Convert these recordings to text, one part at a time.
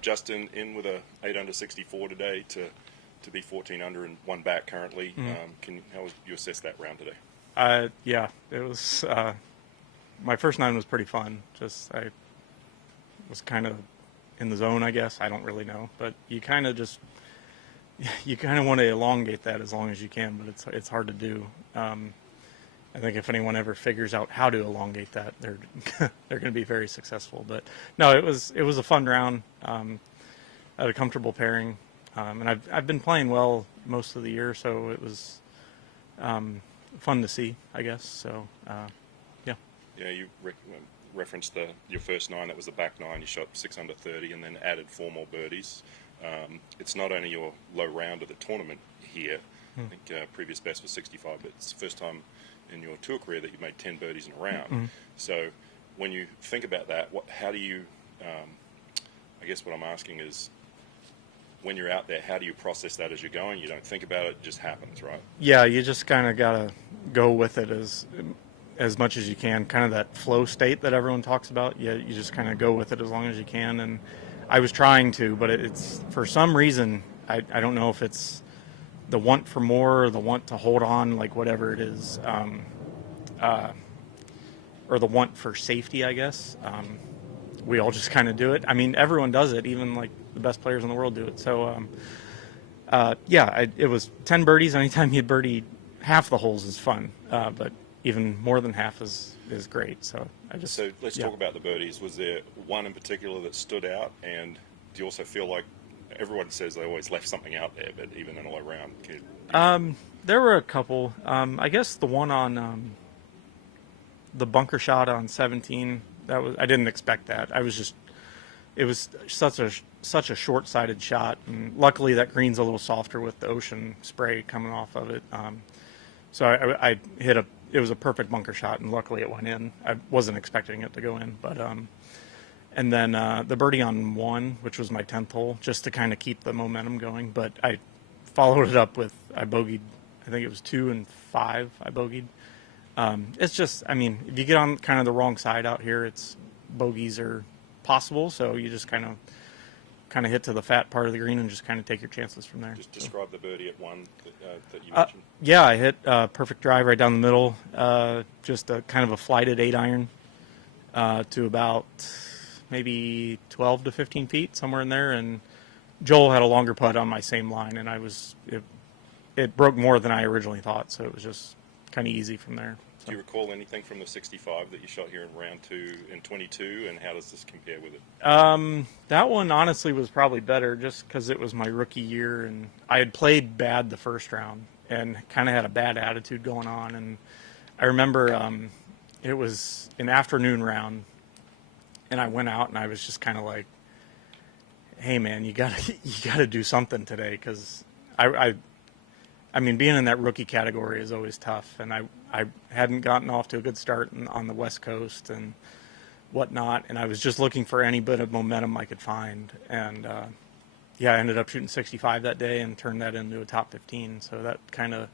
Just in with a 8 under 64 today to be 14 under and one back currently. How would you assess that round today? Yeah, it was. My first 9 was pretty fun. Just I was kind of in the zone, I guess. I don't really know, but you kind of want to elongate that as long as you can, but it's hard to do. I think if anyone ever figures out how to elongate that, they're they're going to be very successful. But no, it was a fun round. I had a comfortable pairing, and I've been playing well most of the year, so it was fun to see, I guess. So yeah. Yeah, you referenced your first 9. That was the back 9. You shot 6 under 30, and then added 4 more birdies. It's not only your low round of the tournament here. I think previous best was 65, but it's the first time in your tour career that you've made 10 birdies in a round. So when you think about that, how do you, I guess what I'm asking is, when you're out there, how do you process that as you're going? You don't think about it, it just happens, right? Yeah, you just kind of got to go with it as much as you can, kind of that flow state that everyone talks about. Yeah, you just kind of go with it as long as you can. And I was trying to, but it's for some reason, I don't know if it's the want for more or the want to hold on, like whatever it is, or the want for safety, I guess. We all just kind of do it. I mean, everyone does it, even like the best players in the world do it. So yeah, it was 10 birdies. Anytime you birdie half the holes is fun, but even more than half is great. So let's talk about the birdies. Was there one in particular that stood out, and do you also feel like everyone says they always left something out there, but even in a low round? There were a couple. I guess the one on the bunker shot on 17, I didn't expect that. It was such a short-sighted shot, and luckily that green's a little softer with the ocean spray coming off of it. So I hit it was a perfect bunker shot, and luckily it went in. I wasn't expecting it to go in, but and then the birdie on 1, which was my 10th hole, just to kind of keep the momentum going. But I followed it up with, I bogeyed, I think it was 2 and 5 I bogeyed. It's just, I mean, if you get on kind of the wrong side out here, bogeys are possible, so you just kind of hit to the fat part of the green and just kind of take your chances from there. Just describe the birdie at 1 that you mentioned. Yeah, I hit a perfect drive right down the middle, just a kind of a flighted 8-iron to about maybe 12 to 15 feet, somewhere in there, and Joel had a longer putt on my same line, and it broke more than I originally thought, so it was just kind of easy from there. So. Do you recall anything from the 65 that you shot here in round 2 in 22, and how does this compare with it? That one honestly was probably better just because it was my rookie year, and I had played bad the first round and kind of had a bad attitude going on, and I remember it was an afternoon round, and I went out and I was just kind of like, hey man, you gotta do something today, because I mean, being in that rookie category is always tough, and I hadn't gotten off to a good start on the West Coast and whatnot, and I was just looking for any bit of momentum I could find, and yeah, I ended up shooting 65 that day and turned that into a top 15, so that kind of,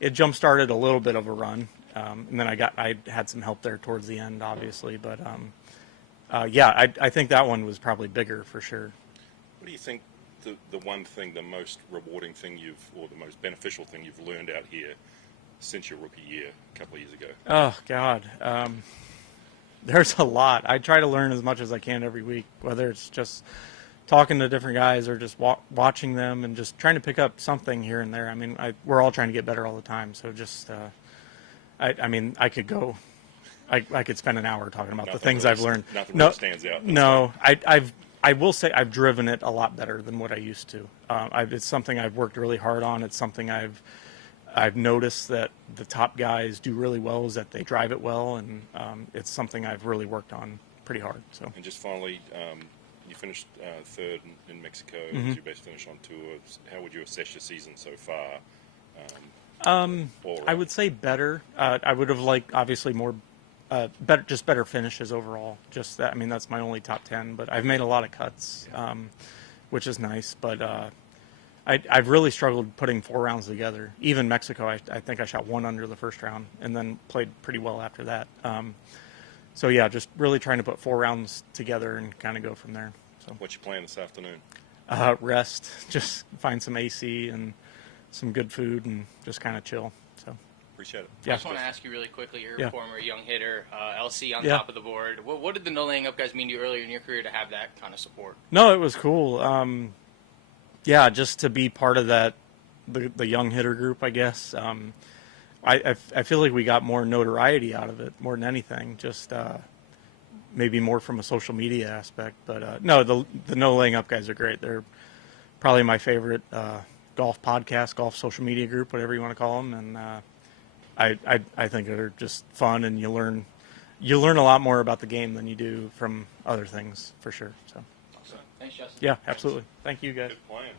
it jump-started a little bit of a run, and then I had some help there towards the end, obviously, but yeah, I think that one was probably bigger for sure. What do you think the one thing, the most rewarding thing or the most beneficial thing you've learned out here since your rookie year a couple of years ago? Oh, God. There's a lot. I try to learn as much as I can every week, whether it's just talking to different guys or just watching them and just trying to pick up something here and there. I mean, we're all trying to get better all the time, so just, I mean, I could spend an hour talking about the things I've learned. Nothing really stands out. No, I will say I've driven it a lot better than what I used to. It's something I've worked really hard on. It's something I've noticed that the top guys do really well, is that they drive it well, and it's something I've really worked on pretty hard. So. And just finally, you finished third in Mexico as your best finish on tour. How would you assess your season so far? I would say better. I would have liked, obviously, more. Better finishes overall. Just that, I mean, that's my only top 10, but I've made a lot of cuts, which is nice. But I've really struggled putting 4 rounds together. Even Mexico, I think I shot 1 under the first round and then played pretty well after that. So yeah, just really trying to put 4 rounds together and kind of go from there. So What you playing this afternoon? rest, just find some AC and some good food and just kind of chill. So Appreciate it. yeah. I just want to ask you really quickly. You're Yeah. a former young hitter, LC on Yeah. top of the board. What did the no laying up guys mean to you earlier in your career to have that kind of support? No, it was cool. Yeah, just to be part of that, the young hitter group, I guess. I feel like we got more notoriety out of it more than anything. Just maybe more from a social media aspect. But no, the no laying up guys are great. They're probably my favorite golf podcast, golf social media group, whatever you want to call them. And I think they're just fun, and you learn a lot more about the game than you do from other things, for sure. So Awesome. Thanks, Justin. yeah, absolutely. Thank you guys. Good playing.